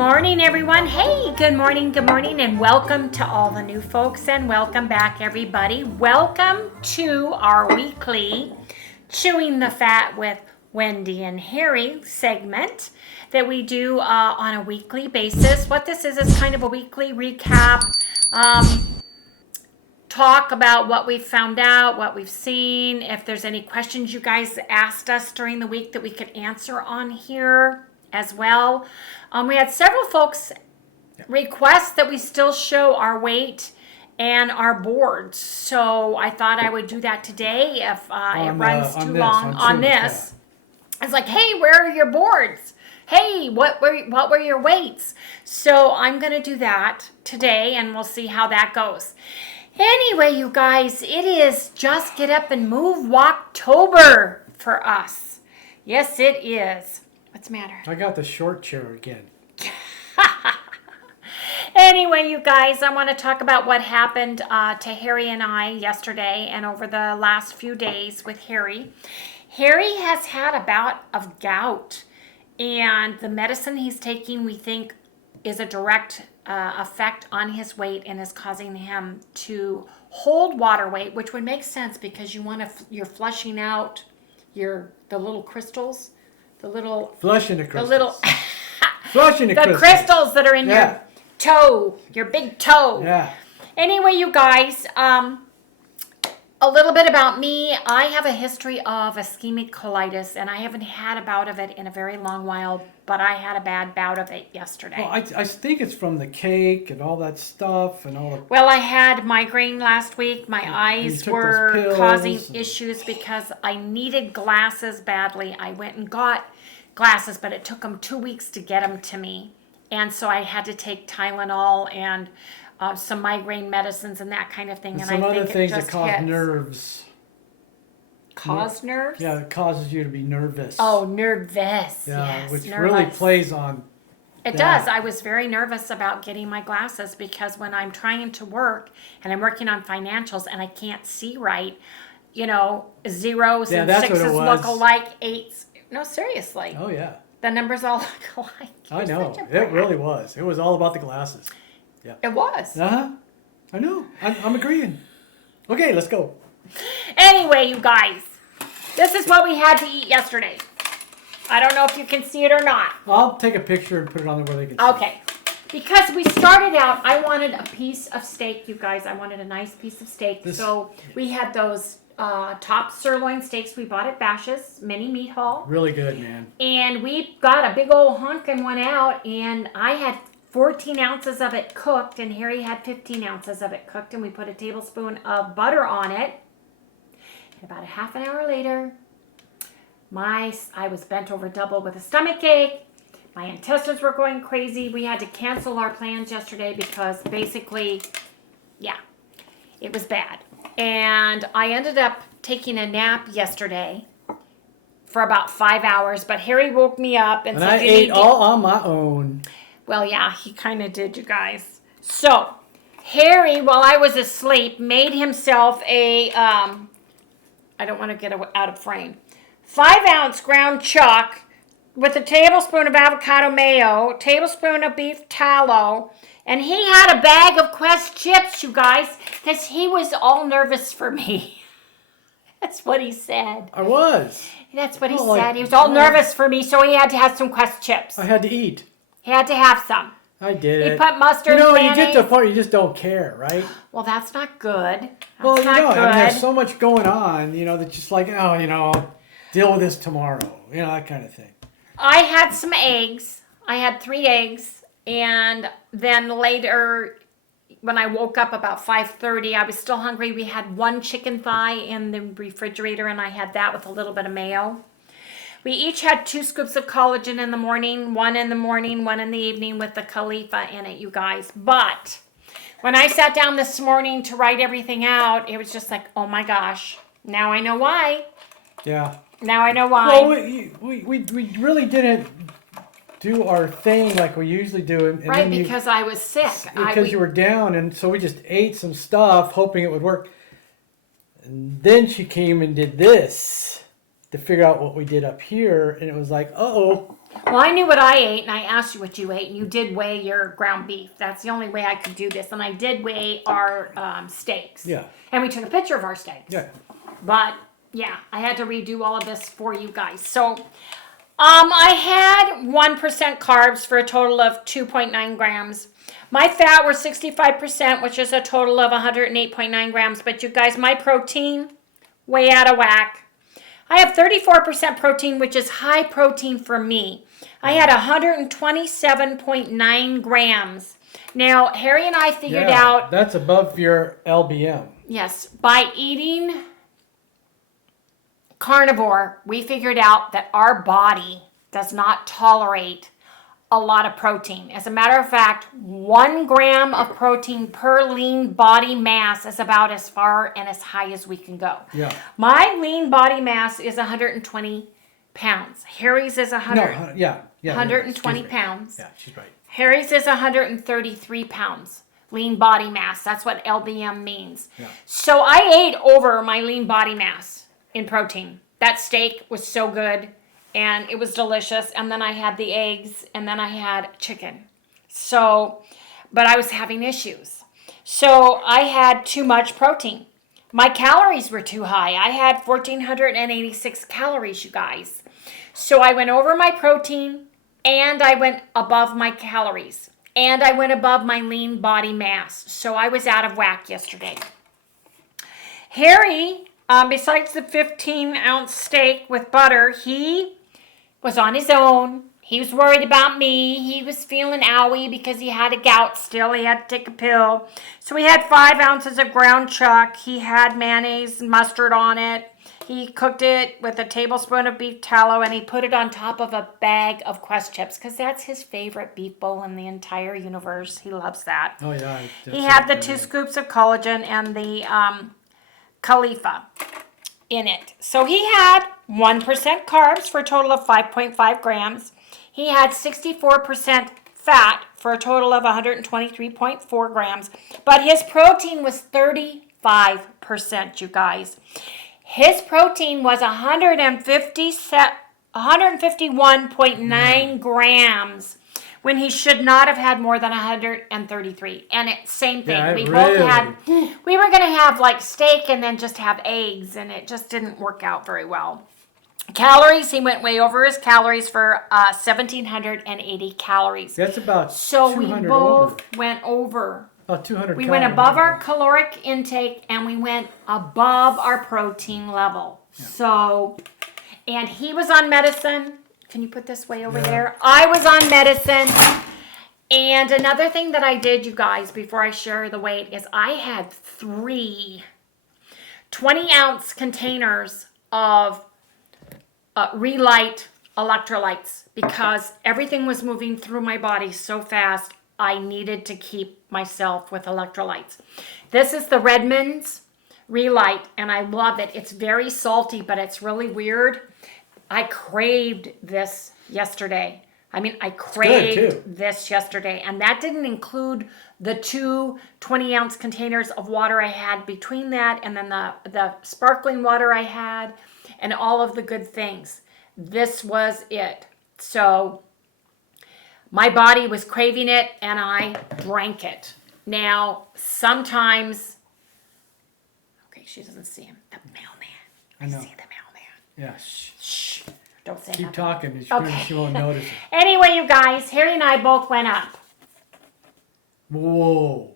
morning, everyone. Hey, good morning, and welcome to all the new folks, and welcome back, everybody. Welcome to our weekly Chewing the Fat with Wendy and Harry segment that we do on a weekly basis. What this is kind of a weekly recap, talk about what we've found out, what we've seen, if there's any questions you guys asked us during the week that we could answer on here as well. We had several folks request that we still show our weight and our boards. So I thought I would do that today if it runs too long on this. It's like, hey, where are your boards? Hey, what were your weights? So I'm going to do that today, and we'll see how that goes. Anyway, you guys, it is Just Get Up and Move Walktober for us. Yes, it is. What's the matter? I got the short chair again. Anyway, you guys, I want to talk about what happened to Harry and I yesterday and over the last few days with Harry. Harry has had a bout of gout, and the medicine he's taking, we think, is a direct effect on his weight and is causing him to hold water weight, which would make sense because you're flushing out the little crystals. Flushing the crystals. The crystals that are in your toe, your big toe. Yeah. Anyway, you guys, a little bit about me. I have a history of ischemic colitis, and I haven't had a bout of it in a very long while, but I had a bad bout of it yesterday. Well, I think it's from the cake and all that stuff and all the... Well, I had migraine last week. My eyes were causing issues because I needed glasses badly. I went and got glasses, but it took them 2 weeks to get them to me. And so I had to take Tylenol and some migraine medicines and that kind of thing. And some other things that cause nerves. Cause nerves? Yeah, it causes you to be nervous. Oh, nervous. Yeah, yes, which nervous. really plays on It does. I was very nervous about getting my glasses because when I'm trying to work and I'm working on financials and I can't see right, zeros and sixes look alike, eights. No, seriously. Oh, yeah. The numbers all look alike. I know. It really was. It was all about the glasses. Yeah. It was. Uh-huh. I know. I'm agreeing. Okay, let's go. Anyway, you guys, this is what we had to eat yesterday. I don't know if you can see it or not. I'll take a picture and put it on there where they can see. Okay. Because we started out, I wanted a piece of steak, you guys. I wanted a nice piece of steak. So we had those top sirloin steaks we bought at Bash's Mini Meat Hall. Really good, man. And we got a big old hunk and went out, and I had 14 ounces of it cooked, and Harry had 15 ounces of it cooked, and we put a tablespoon of butter on it. And about a half an hour later, I was bent over double with a stomach ache. My intestines were going crazy. We had to cancel our plans yesterday because basically, it was bad. And I ended up taking a nap yesterday for about 5 hours, but Harry woke me up and said, I ate all on my own. Well, yeah, he kind of did, you guys. So, Harry, while I was asleep, made himself a, I don't want to get out of frame, 5-ounce ground chuck with a tablespoon of avocado mayo, tablespoon of beef tallow, and he had a bag of Quest chips, you guys, because he was all nervous for me. That's what he said. I was. That's what he said. He was all nervous for me, so he had to have some Quest chips. I had to eat. He had to have some. I did it. He put mustard, mayonnaise. You get to the point you just don't care, right? Well, that's not good. That's not good. There's so much going on, that's just like, I'll deal with this tomorrow. That kind of thing. I had some eggs. I had 3 eggs. And then later, when I woke up about 5:30, I was still hungry. We had 1 chicken thigh in the refrigerator, and I had that with a little bit of mayo. We each had 2 scoops of collagen in the morning, 1 in the morning, 1 in the evening with the Khalifa in it, you guys. But when I sat down this morning to write everything out, it was just like, oh my gosh, now I know why. Yeah. Now I know why. Well, we really didn't do our thing like we usually do. And right, because I was sick. Because you were down, and so we just ate some stuff hoping it would work. And then she came and did this. to figure out what we did up here, and it was like, uh-oh. Well, I knew what I ate, and I asked you what you ate, and you did weigh your ground beef. That's the only way I could do this, and I did weigh our steaks. Yeah. And we took a picture of our steaks. Yeah. But, yeah, I had to redo all of this for you guys. So, I had 1% carbs for a total of 2.9 grams. My fat were 65%, which is a total of 108.9 grams. But you guys, my protein, way out of whack. I have 34% protein, which is high protein for me. I had 127.9 grams. Now, Harry and I figured out... That's above your LBM. Yes. By eating carnivore, we figured out that our body does not tolerate a lot of protein. As a matter of fact, 1 gram of protein per lean body mass is about as far and as high as we can go. Yeah. My lean body mass is 120 pounds. Harry's is 120 pounds. Yeah, she's right. Harry's is 133 pounds. Lean body mass. That's what LBM means. Yeah. So I ate over my lean body mass in protein. That steak was so good. And it was delicious. And then I had the eggs. And then I had chicken. So, but I was having issues. So I had too much protein. My calories were too high. I had 1,486 calories, you guys. So I went over my protein. And I went above my calories. And I went above my lean body mass. So I was out of whack yesterday. Harry, besides the 15-ounce steak with butter, he was on his own. He was worried about me. He was feeling owie because he had a gout still. He had to take a pill. So he had 5 ounces of ground chuck. He had mayonnaise and mustard on it. He cooked it with a tablespoon of beef tallow, and he put it on top of a bag of Quest chips because that's his favorite beef bowl in the entire universe. He loves that. Oh, yeah. He had the 2 scoops of collagen and the Khalifa in it. So he had 1% carbs for a total of 5.5 grams. He had 64% fat for a total of 123.4 grams. But his protein was 35%, you guys. His protein was 151.9 grams when he should not have had more than 133. And it's same thing. Yeah, we were going to have like steak and then just have eggs, and it just didn't work out very well. Calories, he went way over his calories for 1,780 calories. That's about so we both went over. About 200 We went above our caloric intake and we went above our protein level. Yeah. So, and he was on medicine. Can you put this way over there? I was on medicine. And another thing that I did, you guys, before I share the weight, is I had 3 20-ounce containers of Relight electrolytes because everything was moving through my body so fast. I needed to keep myself with electrolytes. This is the Redmond's Relight, and I love it. It's very salty, but it's really weird. I craved this yesterday. I craved this yesterday, and that didn't include the 2 20-ounce containers of water I had between that and then the sparkling water I had and all of the good things. This was it. So my body was craving it, and I drank it. Now, sometimes... Okay, she doesn't see him. The mailman. I know. See the mailman. Yeah, shh. Don't say Keep nothing. talking. Okay. She won't notice it. Anyway, you guys, Harry and I both went up. Whoa.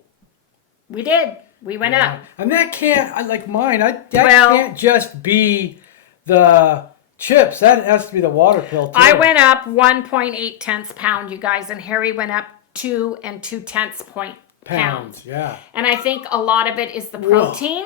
We did. We went up. And that can't, like mine, can't just be the chips. That has to be the water pill, too. I went up 1.8 tenths pound, you guys, and Harry went up 2 2/10 pounds. Yeah. And I think a lot of it is the protein.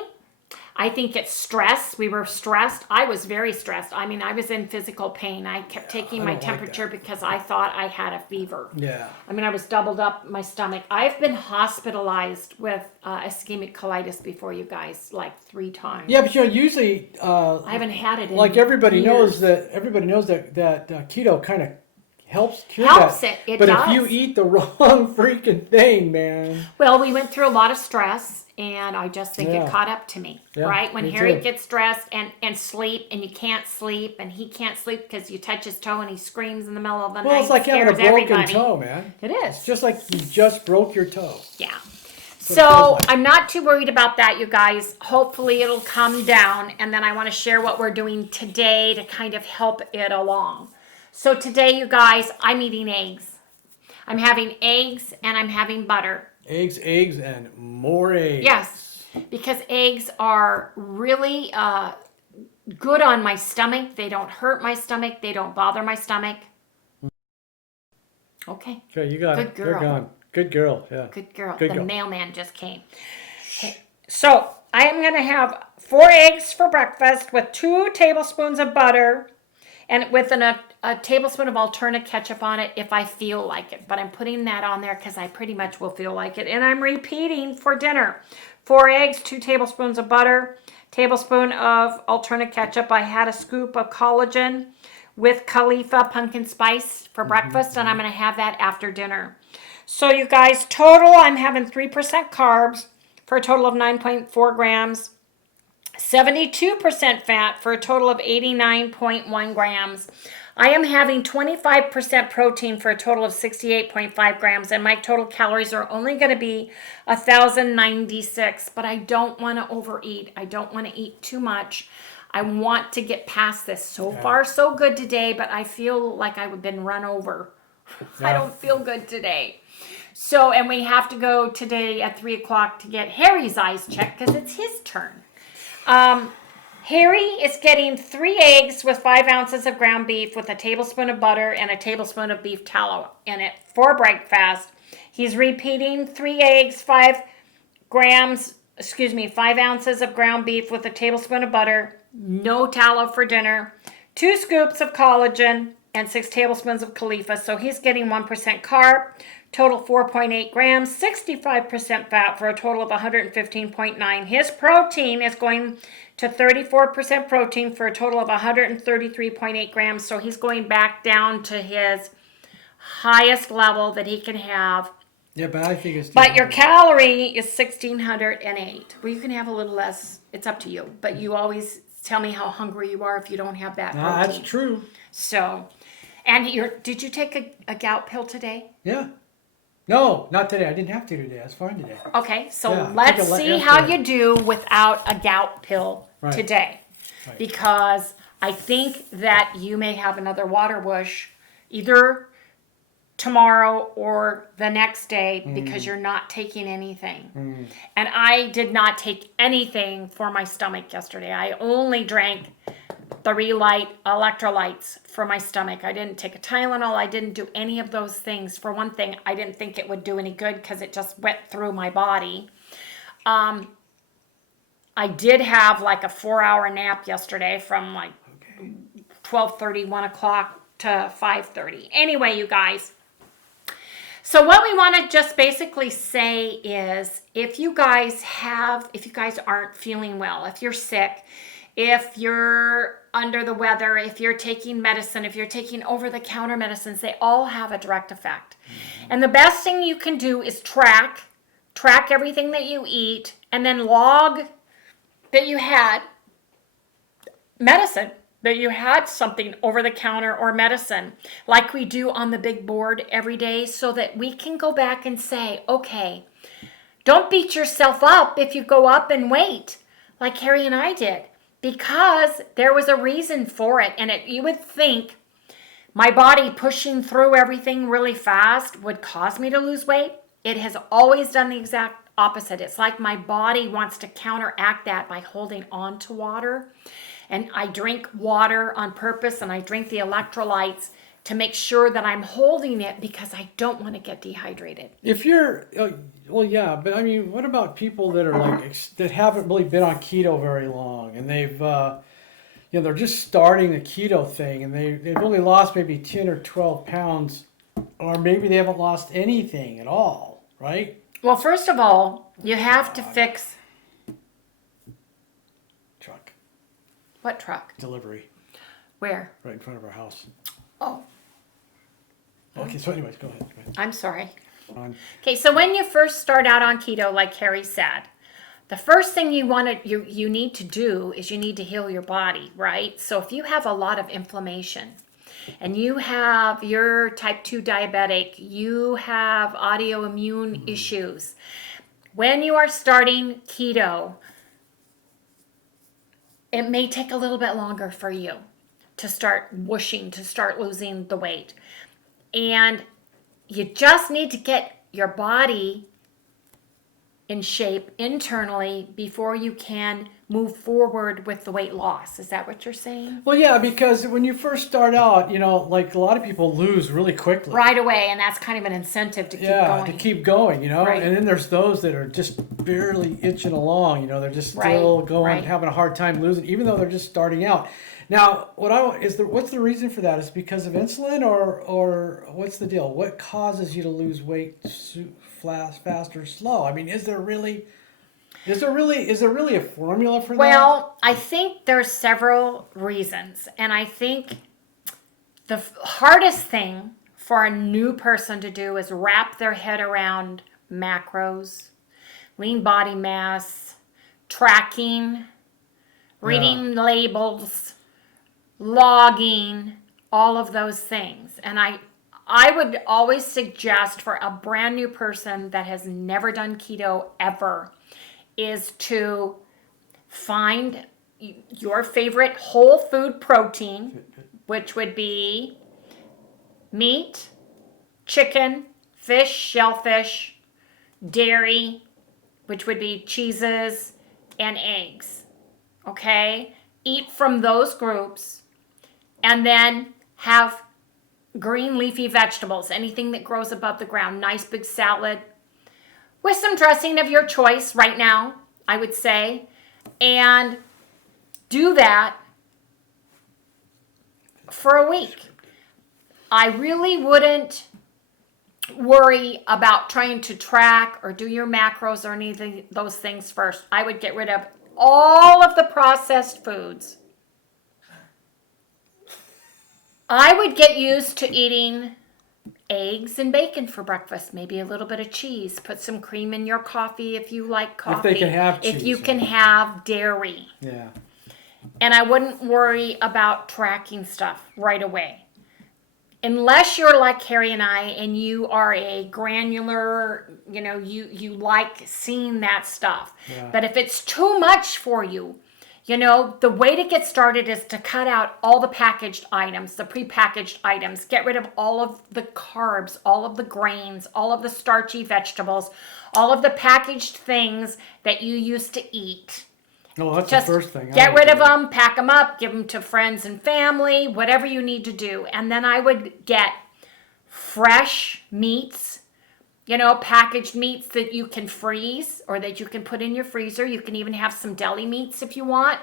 I think it's stress. We were stressed. I was very stressed. I was in physical pain. I kept taking my temperature because I thought I had a fever. Yeah. I was doubled up my stomach. I've been hospitalized with ischemic colitis before, you guys, like 3 times. Yeah, but usually I haven't had it in like everybody years. knows that keto kind of helps cure Helps that. it. It but does. if you eat the wrong freaking thing, man. Well, we went through a lot of stress, and I just think it caught up to me, right? When Harry gets stressed and sleep, and you can't sleep, and he can't sleep because you touch his toe and he screams in the middle of the night. Well, it's like having a broken everybody. toe, man. It is. It's just like you just broke your toe. Yeah. So I'm not too worried about that, you guys. Hopefully it'll come down, and then I want to share what we're doing today to kind of help it along. So today, you guys, I'm eating eggs. I'm having eggs and I'm having butter. Eggs, and more eggs. Yes, because eggs are really good on my stomach. They don't hurt my stomach. They don't bother my stomach. Okay. Okay, you got it. Good girl. They're gone. Good girl, yeah. Good girl. Good the girl. mailman just came. Okay. So I am going to have 4 eggs for breakfast with 2 tablespoons of butter and with a tablespoon of alternate ketchup on it if I feel like it. But I'm putting that on there because I pretty much will feel like it. And I'm repeating for dinner. 4 eggs, 2 tablespoons of butter, tablespoon of alternate ketchup. I had a scoop of collagen with Khalifa pumpkin spice for breakfast, and I'm going to have that after dinner. So you guys, total, I'm having 3% carbs for a total of 9.4 grams. 72% fat for a total of 89.1 grams. I am having 25% protein for a total of 68.5 grams, and my total calories are only going to be 1,096, but I don't want to overeat. I don't want to eat too much. I want to get past this. So far, so good today, but I feel like I've been run over. I don't feel good today. So, and we have to go today at 3 o'clock to get Harry's eyes checked because it's his turn. Harry is getting 3 eggs with 5 ounces of ground beef with a tablespoon of butter and a tablespoon of beef tallow in it for breakfast. He's repeating 3 eggs, 5 ounces of ground beef with a tablespoon of butter, no tallow for dinner, 2 scoops of collagen, and 6 tablespoons of Khalifa. So he's getting 1% carb, total 4.8 grams, 65% fat for a total of 115.9. His protein is going to 34% protein for a total of 133.8 grams. So he's going back down to his highest level that he can have. Yeah, but I think it's... But your calorie is 1,608. Well, you can have a little less. It's up to you. But you always tell me how hungry you are if you don't have that protein. That's true. So, and did you take a gout pill today? Yeah. No, not today. I didn't have to today. I was fine today. Okay, so Yeah, let's see how you do without a gout pill today. Right. Because I think that you may have another water whoosh either tomorrow or the next day because you're not taking anything. And I did not take anything for my stomach yesterday. I only drank 3 light electrolytes for my stomach. I didn't take a Tylenol. I didn't do any of those things. For one thing, I didn't think it would do any good because it just went through my body. I did have like a 4-hour nap yesterday from like 12:30, 1 o'clock to 5:30. Anyway, you guys. So what we want to just basically say is if you guys aren't feeling well, if you're sick, if you're under the weather, if you're taking medicine, if you're taking over-the-counter medicines, they all have a direct effect. And the best thing you can do is track everything that you eat and then log that you had medicine, that you had something over the counter or medicine like we do on the big board every day so that we can go back and say, okay, don't beat yourself up if you go up in weight like Harry and I did because there was a reason for it. And you would think my body pushing through everything really fast would cause me to lose weight. It has always done the exact opposite. It's like my body wants to counteract that by holding on to water. And I drink water on purpose and I drink the electrolytes to make sure that I'm holding it because I don't want to get dehydrated. If you're, well, yeah, but I mean, what about people that are like, that haven't really been on keto very long and they've, they're just starting the keto thing and they've only lost maybe 10 or 12 pounds or maybe they haven't lost anything at all, right? Well, first of all, you have to fix... Truck. What truck? Delivery. Where? Right in front of our house. Oh. Okay, so anyways, go ahead. I'm sorry. On. Okay, so when you first start out on keto, like Carrie said, the first thing you need to do is you need to heal your body, right? So if you have a lot of inflammation and you're type 2 diabetic, you have autoimmune issues, when you are starting keto, it may take a little bit longer for you to start whooshing, to start losing the weight. And you just need to get your body in shape internally before you can move forward with the weight loss. Is that what you're saying? Well, yeah, because when you first start out, like a lot of people lose really quickly. Right away, and that's kind of an incentive to keep going. To keep going, Right. And then there's those that are just barely itching along, they're just still going, having a hard time losing, even though they're just starting out. Now, what's the reason for that? Is it because of insulin, or what's the deal? What causes you to lose weight fast or slow? I mean, is there really a formula for that? Well, I think there's several reasons, and I think the hardest thing for a new person to do is wrap their head around macros, lean body mass, tracking, reading labels, logging, all of those things. And I would always suggest for a brand new person that has never done keto ever is to find your favorite whole food protein, which would be meat, chicken, fish, shellfish, dairy, which would be cheeses, and eggs. Okay? Eat from those groups, and then have green leafy vegetables, anything that grows above the ground, nice big salad with some dressing of your choice right now, I would say, and do that for a week. I really wouldn't worry about trying to track or do your macros or any of those things first. I would get rid of all of the processed foods. I would get used to eating eggs and bacon for breakfast, maybe a little bit of cheese. Put some cream in your coffee if you like coffee. If they can have cheese. If you can have dairy. Yeah. And I wouldn't worry about tracking stuff right away. Unless you're like Carrie and I and you are a granular, you like seeing that stuff. Yeah. But if it's too much for you, the way to get started is to cut out all the packaged items, the prepackaged items, get rid of all of the carbs, all of the grains, all of the starchy vegetables, all of the packaged things that you used to eat. No, that's Just the first thing. Get rid of them, pack them up, give them to friends and family, whatever you need to do. And then I would get fresh meats, packaged meats that you can freeze or that you can put in your freezer. You can even have some deli meats if you want.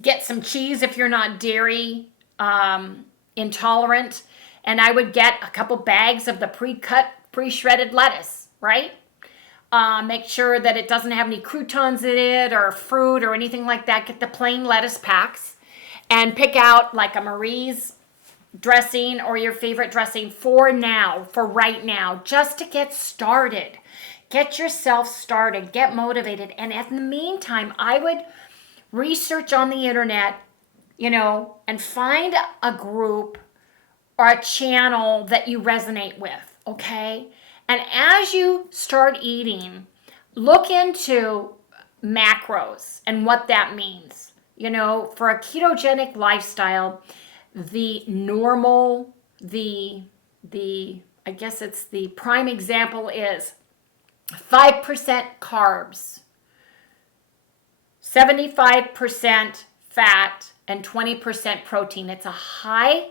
Get some cheese if you're not dairy intolerant. And I would get a couple bags of the pre-cut, pre-shredded lettuce, right? Make sure that it doesn't have any croutons in it or fruit or anything like that. Get the plain lettuce packs and pick out like a Marie's dressing or your favorite dressing for right now, just to get started. Get yourself started, get motivated. And in the meantime, I would research on the internet, and find a group or a channel that you resonate with, okay? And as you start eating, look into macros and what that means. For a ketogenic lifestyle, the normal, I guess it's the prime example is 5% carbs, 75% fat, and 20% protein. It's a high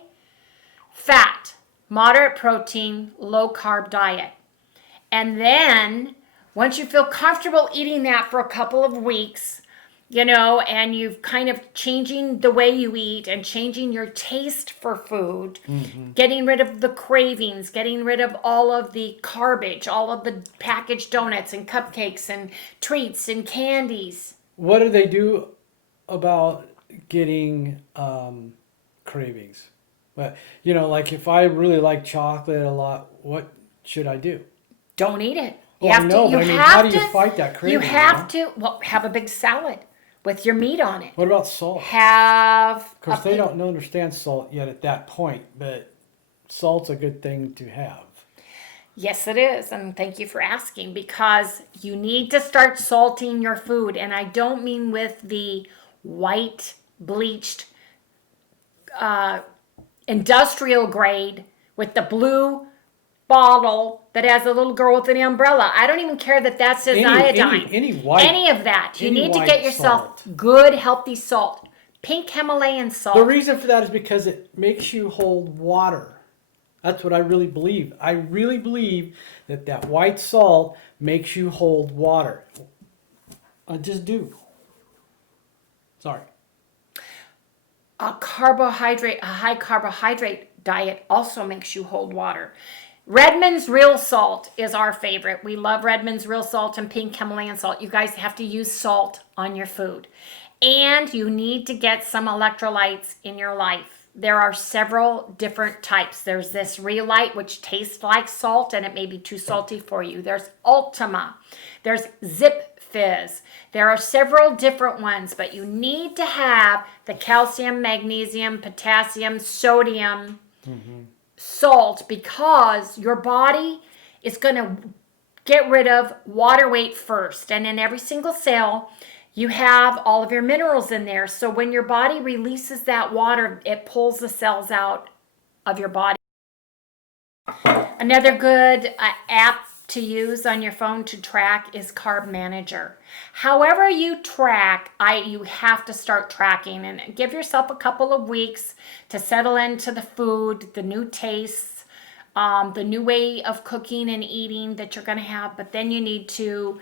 fat, moderate protein, low carb diet. And then once you feel comfortable eating that for a couple of weeks, and you've kind of changing the way you eat and changing your taste for food, getting rid of the cravings, getting rid of all of the garbage, all of the packaged donuts and cupcakes and treats and candies. What do they do about getting cravings? But, you know, like if I really like chocolate a lot, what should I do? Don't eat it. Oh, I know, but I mean, how do you fight that craving? You have to, well, have a big salad with your meat on it. What about salt? Have Of course, they don't understand salt yet at that point, but salt's a good thing to have. Yes, it is. And thank you for asking, because you need to start salting your food. And I don't mean with the white bleached industrial grade with the blue bottle that has a little girl with an umbrella. I don't even care that that says iodine. Any white. Any of that. You any need to white get yourself salt. good, healthy salt. Pink Himalayan salt. The reason for that is because it makes you hold water. That's what I really believe. I really believe that that white salt makes you hold water. I just do. Sorry. A high carbohydrate diet also makes you hold water. Redmond's Real Salt is our favorite. We love Redmond's Real Salt and Pink Himalayan salt. You guys have to use salt on your food. And you need to get some electrolytes in your life. There are several different types. There's this Reelite, which tastes like salt, and it may be too salty for you. There's Ultima. There's Zip Fizz. There are several different ones, but you need to have the calcium, magnesium, potassium, sodium, salt, because your body is going to get rid of water weight first. And in every single cell, you have all of your minerals in there. So when your body releases that water, it pulls the cells out of your body. Another good app to use on your phone to track is Carb Manager. However you track, you have to start tracking, and give yourself a couple of weeks to settle into the food, the new tastes, the new way of cooking and eating that you're going to have. But then you need to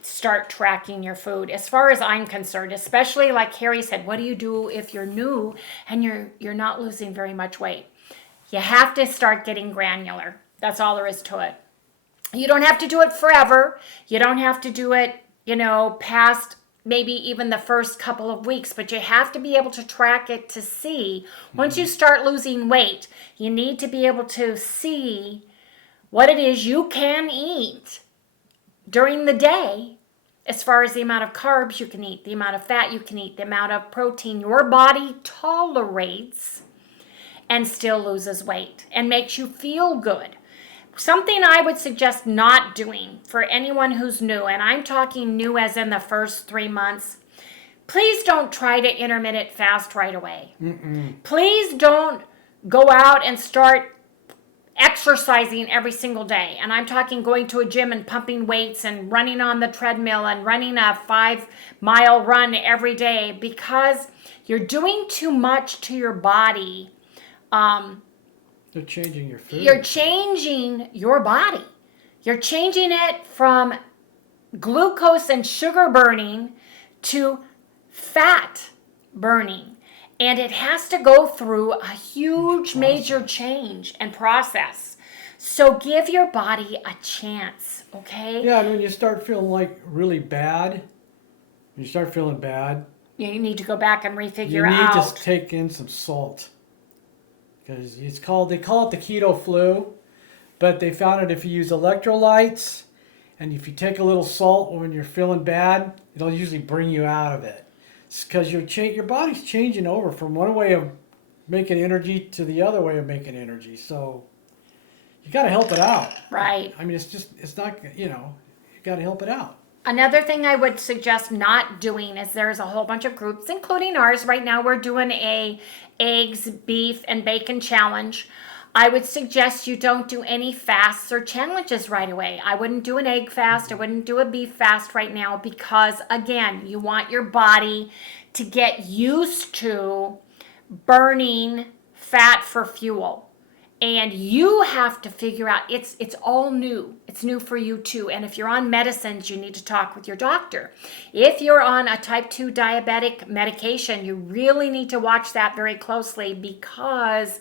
start tracking your food. As far as I'm concerned, especially like Harry said, what do you do if you're new and you're not losing very much weight? You have to start getting granular. That's all there is to it. You don't have to do it forever. You don't have to do it, past maybe even the first couple of weeks, but you have to be able to track it to see. Once you start losing weight, you need to be able to see what it is you can eat during the day, as far as the amount of carbs you can eat, the amount of fat you can eat, the amount of protein your body tolerates, and still loses weight and makes you feel good. Something I would suggest not doing for anyone who's new, and I'm talking new as in the first 3 months, please don't try to intermittent fast right away. Please don't go out and start exercising every single day. And I'm talking going to a gym and pumping weights and running on the treadmill and running a 5-mile run every day, because you're doing too much to your body. They're changing your food. You're changing your body. You're changing it from glucose and sugar burning to fat burning. And it has to go through a huge major change and process. So give your body a chance, okay? Yeah, and when you start feeling like really bad, you need to go back and refigure out. You need to take in some salt. Because they call it the keto flu, but they found that if you use electrolytes and if you take a little salt when you're feeling bad, it'll usually bring you out of it. It's because your body's changing over from one way of making energy to the other way of making energy. So you got to help it out. Right. I mean, it's not, you got to help it out. Another thing I would suggest not doing is there's a whole bunch of groups, including ours. Right now we're doing a eggs, beef, and bacon challenge. I would suggest you don't do any fasts or challenges right away. I wouldn't do an egg fast. I wouldn't do a beef fast right now, because, again, you want your body to get used to burning fat for fuel. And you have to figure out, it's all new. It's new for you too. And if you're on medicines, you need to talk with your doctor. If you're on a type 2 diabetic medication, you really need to watch that very closely, because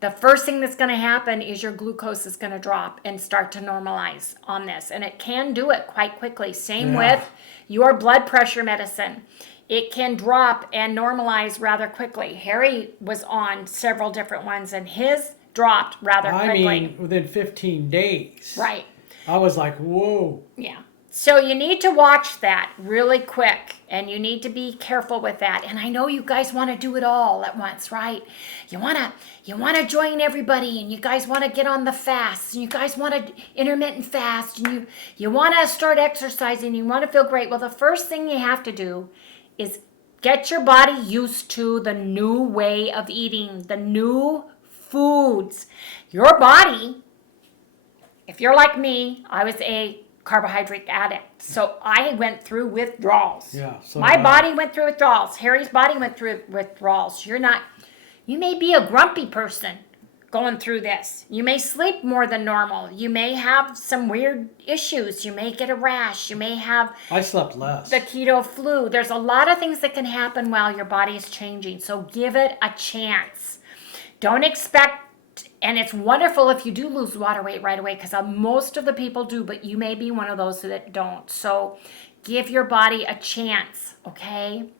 the first thing that's going to happen is your glucose is going to drop and start to normalize on this. And it can do it quite quickly. Same with your blood pressure medicine. it can drop and normalize rather quickly. Harry was on several different ones and his dropped rather quickly. I mean, within 15 days. Right. I was like, whoa. Yeah. So you need to watch that really quick, and you need to be careful with that. And I know you guys want to do it all at once, right? You want to join everybody, and you guys want to get on the fast, and you guys want to intermittent fast, and you want to start exercising, you want to feel great. Well, the first thing you have to do is get your body used to the new way of eating, the new foods. Your body, if you're like me, I was a carbohydrate addict. So I went through withdrawals. Yeah. So My body went through withdrawals. Harry's body went through withdrawals. You may be a grumpy person going through this. You may sleep more than normal. You may have some weird issues. You may get a rash. You may have I slept less. the keto flu. There's a lot of things that can happen while your body is changing. So give it a chance. Don't expect. And it's wonderful if you do lose water weight right away, because most of the people do, but you may be one of those that don't. So give your body a chance, okay?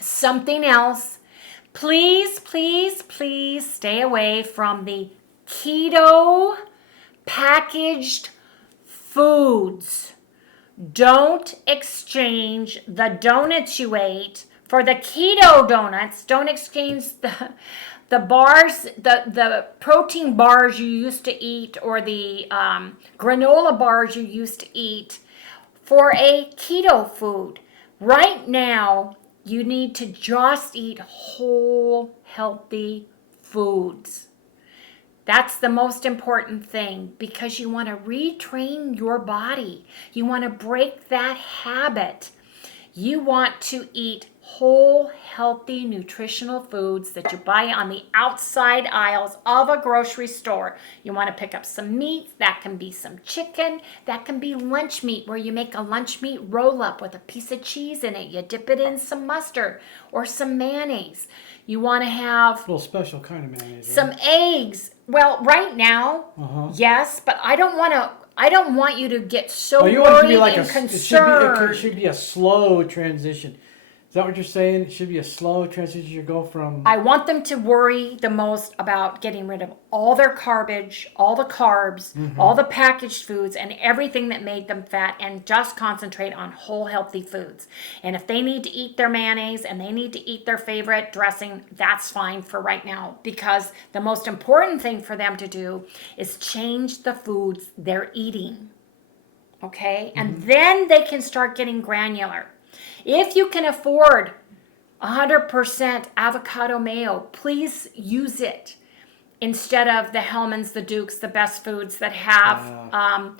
Something else, please, please, please stay away from the keto packaged foods. Don't exchange the donuts you ate for the keto donuts. Don't exchange the bars, the protein bars you used to eat, or the granola bars you used to eat for a keto food. Right now, you need to just eat whole, healthy foods. That's the most important thing, because you want to retrain your body. You want to break that habit. You want to eat whole, healthy, nutritional foods that you buy on the outside aisles of a grocery store. You want to pick up some meat. That can be some chicken. That can be lunch meat, where you make a lunch meat roll up with a piece of cheese in it. You dip it in some mustard or some mayonnaise. You want to have a little special kind of mayonnaise. Some eggs. Well, right now, yes, but I don't want you to get so worried and concerned. It should be a slow transition. Is that what you're saying? It should be a slow transition. You go from... I want them to worry the most about getting rid of all their garbage, all the carbs, all the packaged foods, and everything that made them fat, and just concentrate on whole, healthy foods. And if they need to eat their mayonnaise and they need to eat their favorite dressing, that's fine for right now, because the most important thing for them to do is change the foods they're eating. Okay? And then they can start getting granular. If you can afford 100% avocado mayo, please use it instead of the Hellmann's, the Dukes, the Best Foods that have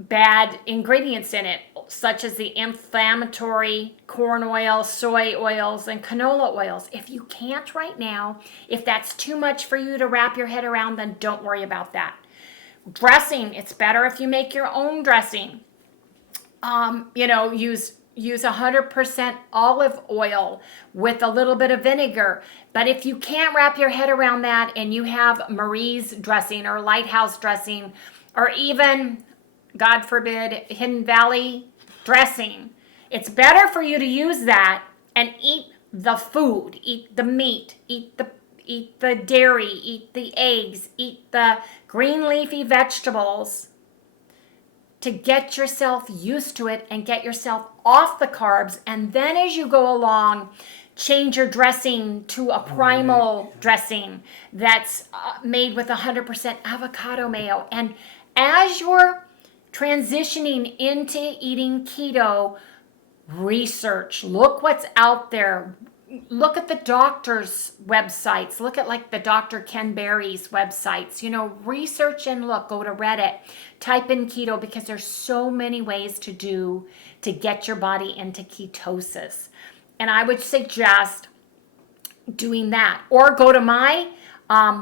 bad ingredients in it, such as the inflammatory corn oil, soy oils, and canola oils. If you can't right now, if that's too much for you to wrap your head around, then don't worry about that. Dressing, it's better if you make your own dressing. Use 100% olive oil with a little bit of vinegar. But if you can't wrap your head around that, and you have Marie's dressing or Lighthouse dressing, or even, God forbid, Hidden Valley dressing, it's better for you to use that and eat the food, eat the meat, eat the dairy, eat the eggs, eat the green leafy vegetables, to get yourself used to it and get yourself off the carbs. And then as you go along, change your dressing to a primal dressing that's made with 100% avocado mayo. And as you're transitioning into eating keto, research, look what's out there. Look at the doctor's websites. Look at like the Dr. Ken Berry's websites. Research and look. Go to Reddit. Type in keto, because there's so many ways to get your body into ketosis. And I would suggest doing that. Or go to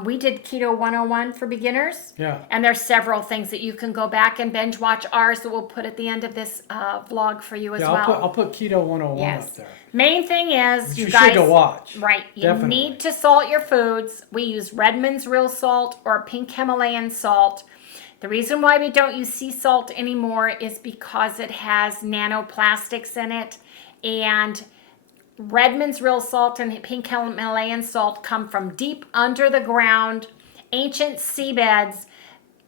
we did Keto 101 for beginners. Yeah. And there's several things that you can go back and binge watch ours that we'll put at the end of this vlog for you as well. I'll put Keto 101 up there. Main thing is you guys should go watch. Right. You Definitely. need to salt your foods. We use Redmond's real salt or pink Himalayan salt. The reason why we don't use sea salt anymore is because it has nanoplastics in it, and Redmond's real salt and pink Himalayan salt come from deep under the ground, ancient seabeds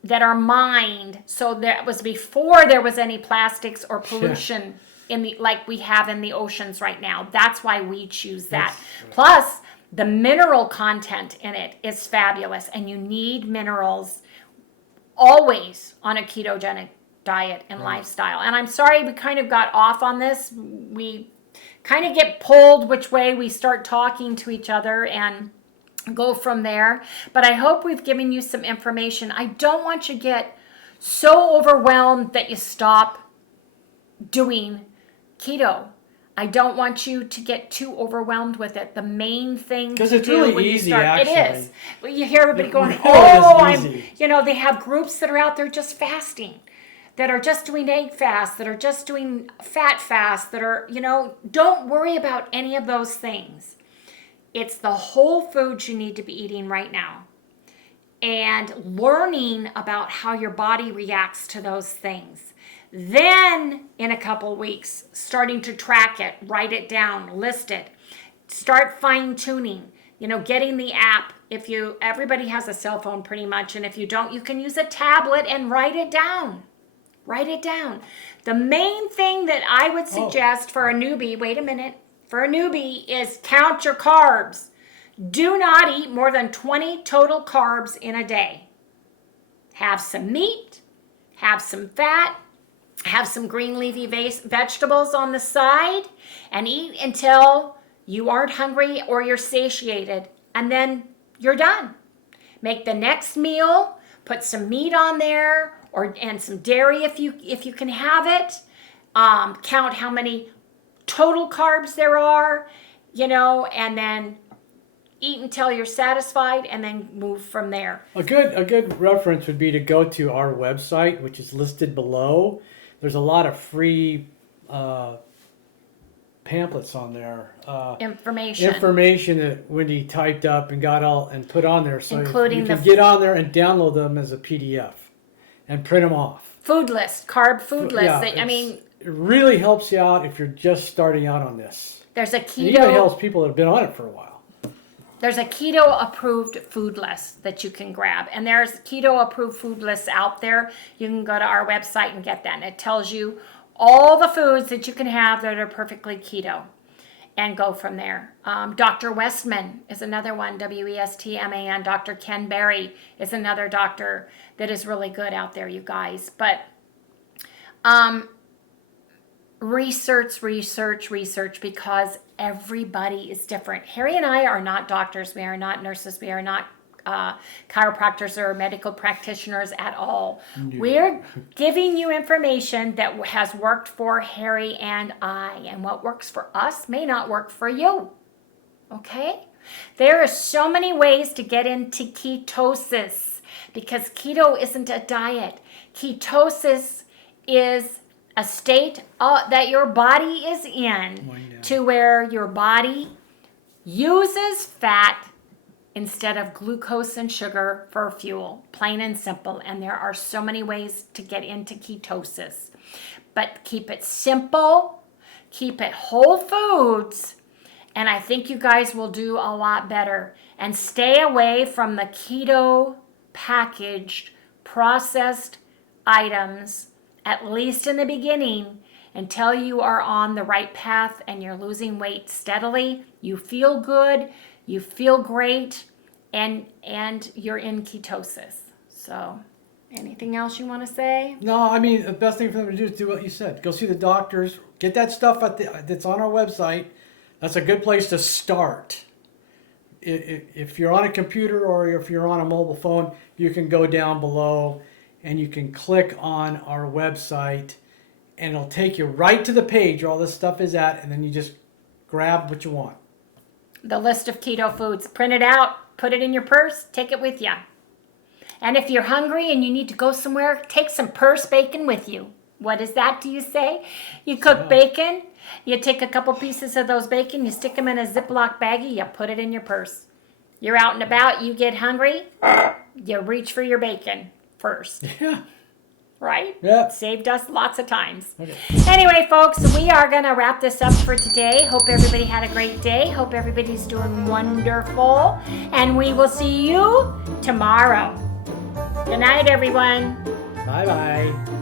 that are mined. So that was before there was any plastics or pollution in the like we have in the oceans right now. That's why we choose that. Plus, the mineral content in it is fabulous, and you need minerals always on a ketogenic diet and lifestyle. And I'm sorry we kind of got off on this. We kind of get pulled which way we start talking to each other and go from there. But I hope we've given you some information. I don't want you to get so overwhelmed that you stop doing keto. I don't want you to get too overwhelmed with it. The main thing because to it's do really when easy, you start, actually. it is. But you hear everybody going, It "Oh, is I'm," easy. they have groups that are out there just fasting, that are just doing egg fast, that are just doing fat fast, that are, don't worry about any of those things. It's the whole foods you need to be eating right now, and learning about how your body reacts to those things. Then, in a couple weeks, starting to track it, write it down, list it, start fine-tuning, getting the app. Everybody has a cell phone pretty much, and if you don't, you can use a tablet and write it down. Write it down. The main thing that I would suggest for a newbie, is count your carbs. Do not eat more than 20 total carbs in a day. Have some meat, have some fat, have some green leafy vegetables on the side, and eat until you aren't hungry or you're satiated, and then you're done. Make the next meal, put some meat on there, and some dairy if you can have it. Count how many total carbs there are, and then eat until you're satisfied, and then move from there. A good reference would be to go to our website, which is listed below. There's a lot of free pamphlets on there. Information that Wendy typed up and got all and put on there, so including you can get on there and download them as a PDF and print them off. Carb food list. Yeah, it really helps you out if you're just starting out on this. There's a keto. It even helps people that have been on it for a while. There's a keto approved food list that you can grab, and there's keto approved food lists out there. You can go to our website and get that, and it tells you all the foods that you can have that are perfectly keto, and go from there. Dr. Westman is another one, Westman. Dr. Ken Berry is another doctor that is really good out there, you guys. But research, because everybody is different. Harry and I are not doctors. We are not nurses. We are not chiropractors or medical practitioners at all. No. We're giving you information that has worked for Harry and I, and what works for us may not work for you. Okay? There are so many ways to get into ketosis, because keto isn't a diet. Ketosis is a state that your body is in, to where your body uses fat instead of glucose and sugar for fuel, plain and simple. And there are so many ways to get into ketosis. But keep it simple, keep it whole foods, and I think you guys will do a lot better. And stay away from the keto packaged, processed items, at least in the beginning, until you are on the right path and you're losing weight steadily. You feel good, you feel great, and you're in ketosis. So, anything else you want to say? No, I mean, the best thing for them to do is do what you said. Go see the doctors. Get that stuff that's on our website. That's a good place to start. If you're on a computer or if you're on a mobile phone, you can go down below and you can click on our website, and it'll take you right to the page where all this stuff is at, and then you just grab what you want. The list of keto foods. Print it out, put it in your purse, take it with you. And if you're hungry and you need to go somewhere, take some purse bacon with you. What is that, do you say? You cook bacon, you take a couple pieces of those bacon, you stick them in a Ziploc baggie, you put it in your purse. You're out and about, you get hungry, you reach for your bacon first. Yeah. right? Yeah. Saved us lots of times. Okay. Anyway, folks, we are going to wrap this up for today. Hope everybody had a great day. Hope everybody's doing wonderful. And we will see you tomorrow. Good night, everyone. Bye-bye.